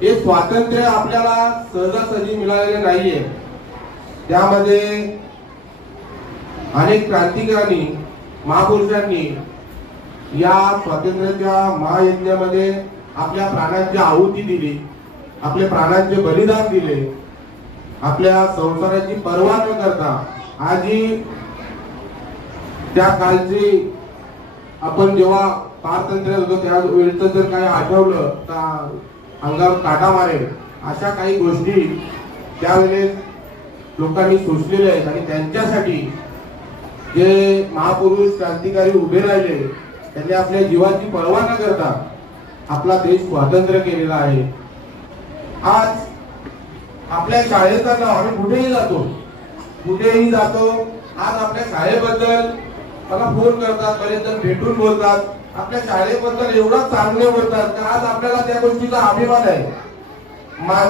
हे स्वातंत्र्य आपल्याला सहजासहजी मिळालेले नाहीये। त्यामध्ये अनेक क्रांतिकारकांनी महापुरुषांनी या स्वातंत्र्याच्या महायज्ञामध्ये आपल्या प्राणांची आहुती दिली, आपले प्राणांचे बलिदान दिले, आपल्या संसाराची पर्वा न करता आजही त्या कालची आपण जेव्हा पारतंत्र्य होतो त्या वेळचं जर काही आठवलं तर अंगावर काटा मारेल अशा काही गोष्टी त्यावेळेस लोकांनी सुचलेल्या आहेत। आणि त्यांच्यासाठी जे महापुरुष क्रांतिकारी उभे राहिले त्यांनी आपल्या जीवाची पर्वा न करता आपला देश स्वतंत्र केलेला आहे। आज आपल्या शाळेचा नाव आम्ही कुठेही जातो आज आपल्या शाळेबद्दल मला फोन करतात, बरेच जण भेटून बोलतात, आपल्या शाळेबद्दल एवढा चांगले बोलतात की आज आपल्याला त्या गोष्टीचा अभिमान आहे।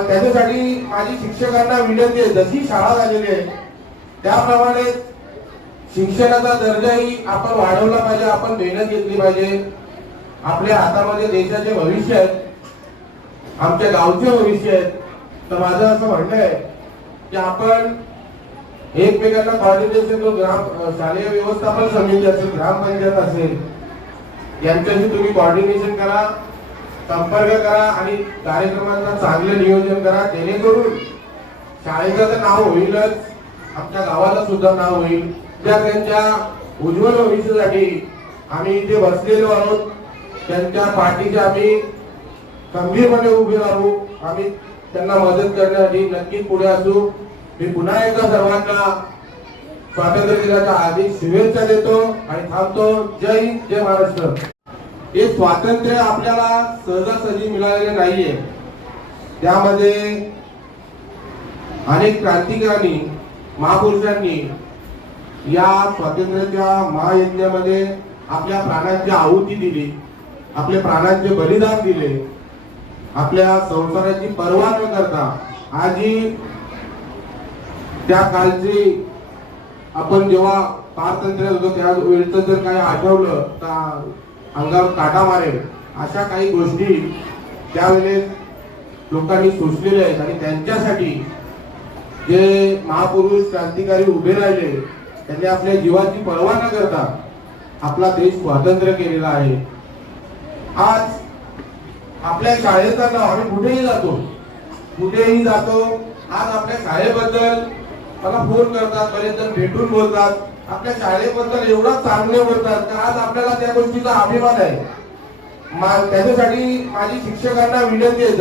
त्याच्यासाठी माझी शिक्षकांना विनंती आहे, जशी शाळा झालेली आहे त्याप्रमाणे शिक्षणाचा दर्जाही आपण वाढवला पाहिजे, आपण मेहनत घेतली पाहिजे। आपल्या हातामध्ये देशाचे भविष्य आहे, आमच्या गावचे भविष्य आहे। तर माझं असं म्हणणं आहे की आपण एकमेकांना कॉर्डिनेशन शालेय व्यवस्थापन समिती असेल, ग्रामपंचायत असेल, यांच्याशी तुम्ही कॉर्डिनेशन करा, संपर्क करा आणि कार्यक्रमांना चांगले नियोजन करा, जेणेकरून शाळेचं तर नाव होईलच, आमच्या गावाला सुद्धा नाव होईल। विद्यार्थ्यांच्या उज्ज्वल भविष्यासाठी आम्ही इथे बसलेलो आहोत, त्यांच्या पाठीशी आम्ही खंबीरपणे उभे राहू, आम्ही त्यांना मदत करण्यासाठी नक्कीच पुढे असू। मी पुन्हा एकदा सर्वांना स्वातंत्र्य दिनाच्या हार्दिक शुभेच्छा देतो आणि थांबतो। जय हिंद, जय महाराष्ट्र। हे स्वातंत्र्य आपल्याला सहजासहजी मिळालेले नाहीये। त्यामध्ये अनेक क्रांतिकारकांनी महापुरुषांनी या स्वातंत्र्याच्या महायज्ञामध्ये आपल्या प्राणांची आहुती दिली, आपले प्राणांचे बलिदान दिले, आपल्या संसाराची पर्वा न करता आजही त्या कालची आपण जेव्हा पारतंत्र्य होतो त्या वेळचं जर काही आठवलं तर अंगावर काटा मारेल अशा काही गोष्टी त्यावेळेस लोकांनी सुचलेल्या आहेत। आणि त्यांच्यासाठी जे महापुरुष क्रांतिकारी उभे राहिले त्यांनी आपल्या जीवाची पर्वा न करता आपला देश स्वतंत्र केलेला आहे। आज आपल्या शाळेचं नाव आम्ही कुठेही जातो आज आपल्या शाळेबद्दल मला फोन करतात, बरेच जण भेटून बोलतात, आपल्या शाळेबद्दल एवढा चांगले बोलतात की आज आपल्याला त्या गोष्टीचा अभिमान आहे। त्याच्यासाठी माझी शिक्षकांना विनंती आहे,